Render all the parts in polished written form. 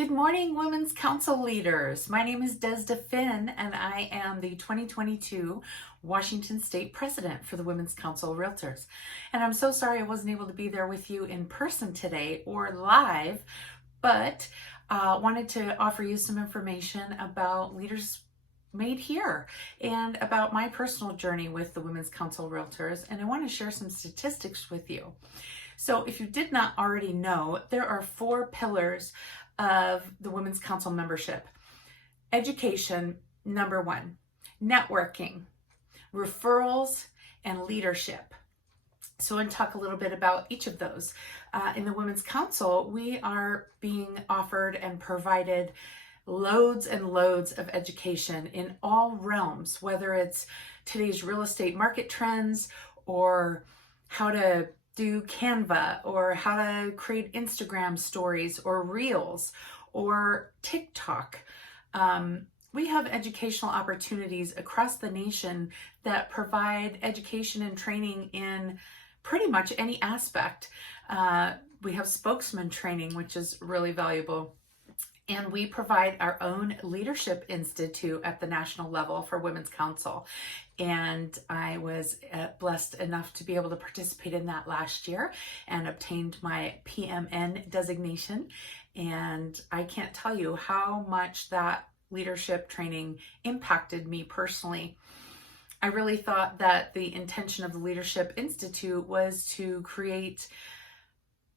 Good morning, Women's Council leaders. My name is Desda Finn, and I am the 2022 Washington State President for the Women's Council Realtors. And I'm so sorry I wasn't able to be there with you in person today or live, but wanted to offer you some information about Leaders Made Here and about my personal journey with the Women's Council Realtors. And I want to share some statistics with you. So if you did not already know, there are 4 pillars of the Women's Council membership. Education, number 1. Networking, referrals, and leadership. So I'm going to talk a little bit about each of those. In the Women's Council, we are being offered and provided loads and loads of education in all realms, whether it's today's real estate market trends or how to do Canva or how to create Instagram stories or Reels or TikTok. We have educational opportunities across the nation that provide education and training in pretty much any aspect. We have spokesman training, which is really valuable. And we provide our own Leadership Institute at the national level for Women's Council. And I was blessed enough to be able to participate in that last year and obtained my PMN designation. And I can't tell you how much that leadership training impacted me personally. I really thought that the intention of the Leadership Institute was to create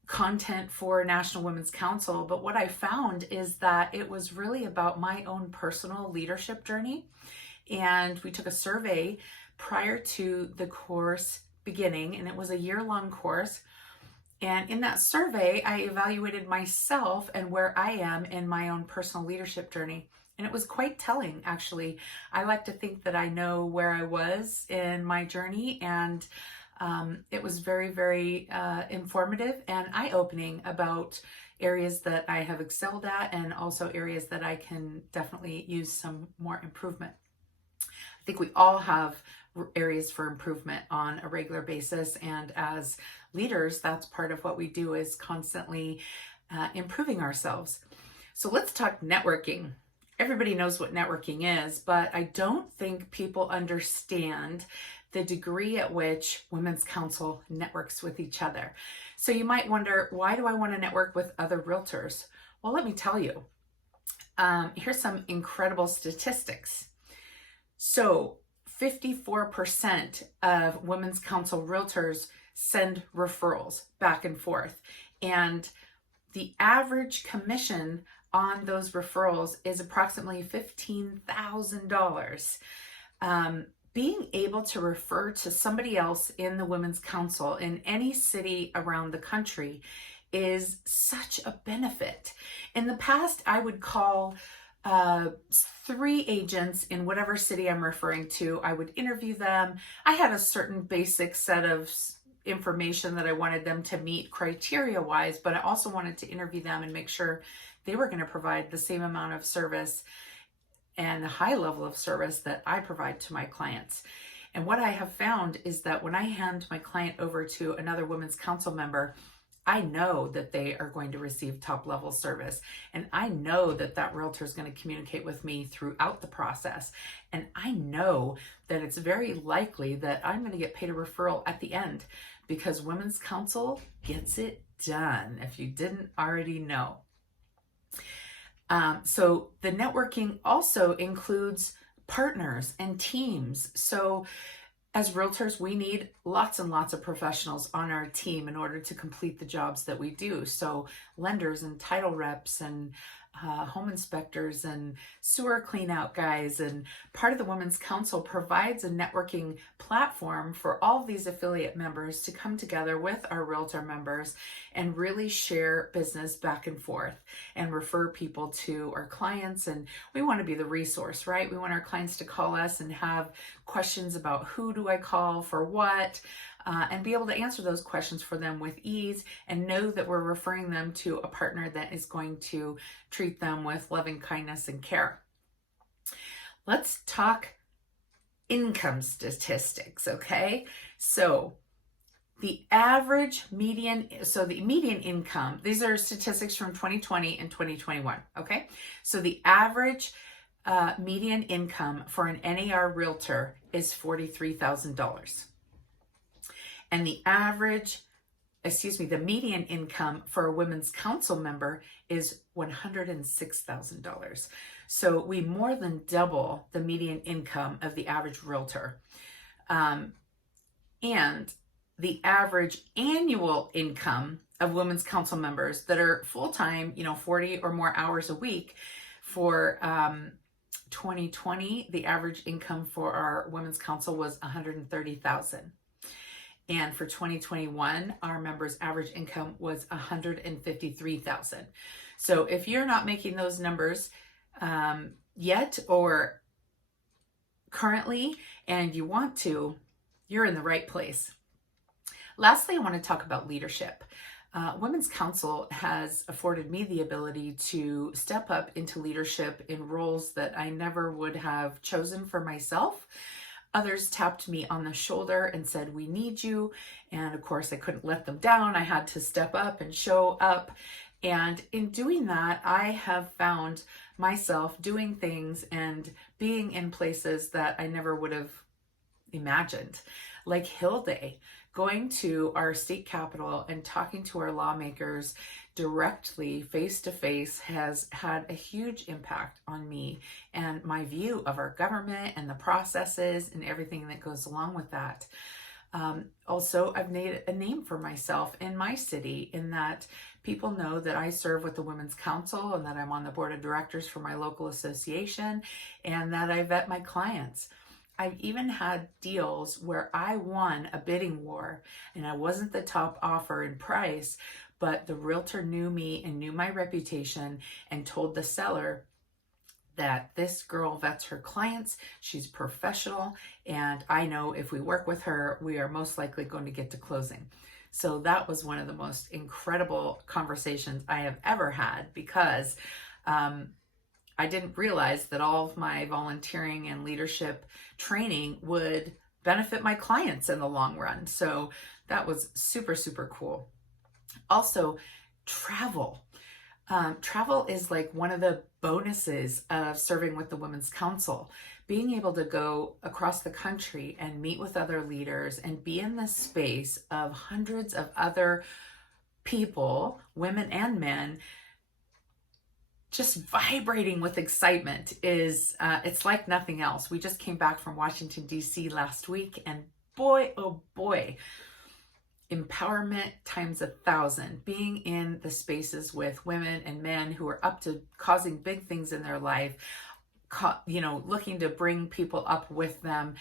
content for National Women's Council, but what I found is that it was really about my own personal leadership journey. And we took a survey prior to the course beginning, and it was a year-long course. And in that survey, I evaluated myself and where I am in my own personal leadership journey. And it was quite telling, actually. I like to think that I know where I was in my journey, and it was very, very informative and eye-opening about areas that I have excelled at and also areas that I can definitely use some more improvement. I think we all have areas for improvement on a regular basis, and as leaders, that's part of what we do, is constantly improving ourselves. So let's talk networking. Everybody knows what networking is, but I don't think people understand the degree at which Women's Council networks with each other. So you might wonder, why do I want to network with other realtors? Well, let me tell you. Here's some incredible statistics. So 54% of Women's Council realtors send referrals back and forth. And the average commission on those referrals is approximately $15,000. Being able to refer to somebody else in the Women's Council in any city around the country is such a benefit. In the past, I would call 3 agents in whatever city I'm referring to. I would interview them. I had a certain basic set of information that I wanted them to meet criteria-wise, but I also wanted to interview them and make sure they were going to provide the same amount of service and the high level of service that I provide to my clients. And what I have found is that when I hand my client over to another Women's Council member, I know that they are going to receive top level service. And I know that that realtor is going to communicate with me throughout the process. And I know that it's very likely that I'm going to get paid a referral at the end, because Women's Council gets it done, if you didn't already know. So the networking also includes partners and teams. So as realtors, we need lots and lots of professionals on our team in order to complete the jobs that we do. So lenders and title reps and home inspectors and sewer clean out guys, and part of the Women's Council provides a networking platform for all of these affiliate members to come together with our realtor members and really share business back and forth and refer people to our clients. And we want to be the resource, right? We want our clients to call us and have questions about who do I call for what, and be able to answer those questions for them with ease and know that we're referring them to a partner that is going to treat them with loving kindness and care. Let's talk income statistics, okay? So The average median, so the median income, these are statistics from 2020 and 2021, okay? So the average median income for an NAR realtor is $43,000. And the median income for a women's council member is $106,000. So we more than double the median income of the average realtor. And the average annual income of women's council members that are full-time, 40 or more hours a week for 2020, the average income for our women's council was $130,000. And for 2021, our members' average income was $153,000. So if you're not making those numbers yet or currently and you want to, you're in the right place. Lastly, I want to talk about leadership. Women's Council has afforded me the ability to step up into leadership in roles that I never would have chosen for myself. Others tapped me on the shoulder and said, "We need you." And of course, I couldn't let them down. I had to step up and show up. And in doing that, I have found myself doing things and being in places that I never would have imagined, like Hill Day, going to our state capitol and talking to our lawmakers directly, face to face, has had a huge impact on me and my view of our government and the processes and everything that goes along with that. Also, I've made a name for myself in my city in that people know that I serve with the Women's Council and that I'm on the board of directors for my local association and that I vet my clients. I've even had deals where I won a bidding war and I wasn't the top offer in price, but the realtor knew me and knew my reputation and told the seller that this girl vets her clients, she's professional, and I know if we work with her, we are most likely going to get to closing. So that was one of the most incredible conversations I have ever had because I didn't realize that all of my volunteering and leadership training would benefit my clients in the long run. So that was super, super cool. Also, travel. Travel is like one of the bonuses of serving with the Women's Council. Being able to go across the country and meet with other leaders and be in the space of hundreds of other people, women and men, just vibrating with excitement is, it's like nothing else. We just came back from Washington, D.C. last week, and boy, oh boy, empowerment times 1,000. Being in the spaces with women and men who are up to causing big things in their life, looking to bring people up with them,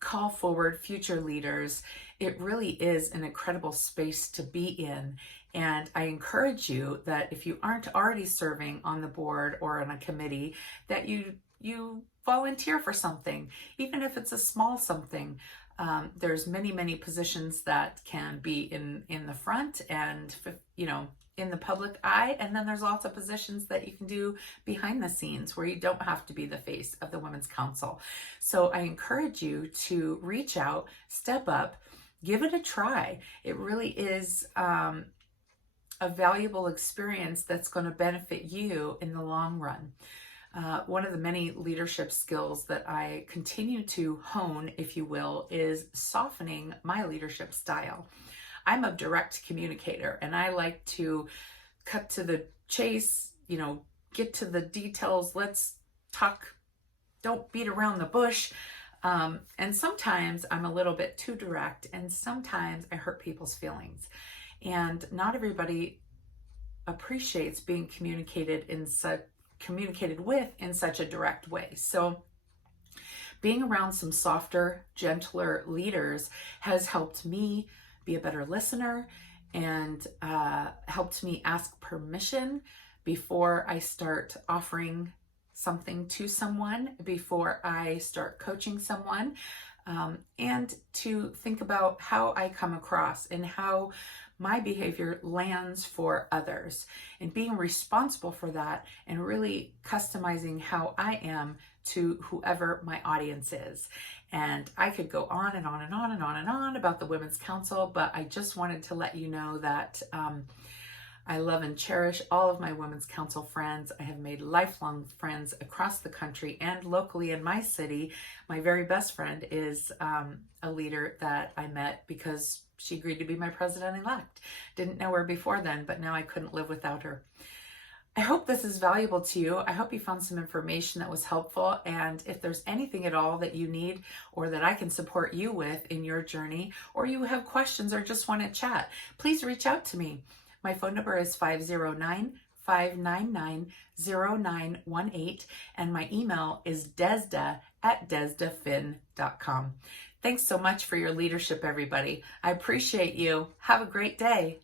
call forward future leaders. It really is an incredible space to be in. And I encourage you that if you aren't already serving on the board or on a committee, that you volunteer for something, even if it's a small something. There's many positions that can be in the front and, in the public eye. And then there's lots of positions that you can do behind the scenes where you don't have to be the face of the Women's Council. So I encourage you to reach out, step up, give it a try. It really is a valuable experience that's going to benefit you in the long run. One of the many leadership skills that I continue to hone, if you will, is softening my leadership style. I'm a direct communicator and I like to cut to the chase, get to the details. Let's talk. Don't beat around the bush. And sometimes I'm a little bit too direct and sometimes I hurt people's feelings. And not everybody appreciates being communicated with in such a direct way. So being around some softer, gentler leaders has helped me be a better listener and helped me ask permission before I start offering something to someone, before I start coaching someone, and to think about how I come across and how my behavior lands for others, and being responsible for that and really customizing how I am to whoever my audience is. And I could go on and on and on and on and on about the Women's Council, but I just wanted to let you know that I love and cherish all of my Women's Council friends. I have made lifelong friends across the country and locally in my city. My very best friend is a leader that I met because she agreed to be my president-elect. Didn't know her before then, but now I couldn't live without her. I hope this is valuable to you. I hope you found some information that was helpful. And if there's anything at all that you need or that I can support you with in your journey, or you have questions or just want to chat, please reach out to me. My phone number is 509-599-0918, and my email is desda@desdafin.com. Thanks so much for your leadership, everybody. I appreciate you. Have a great day.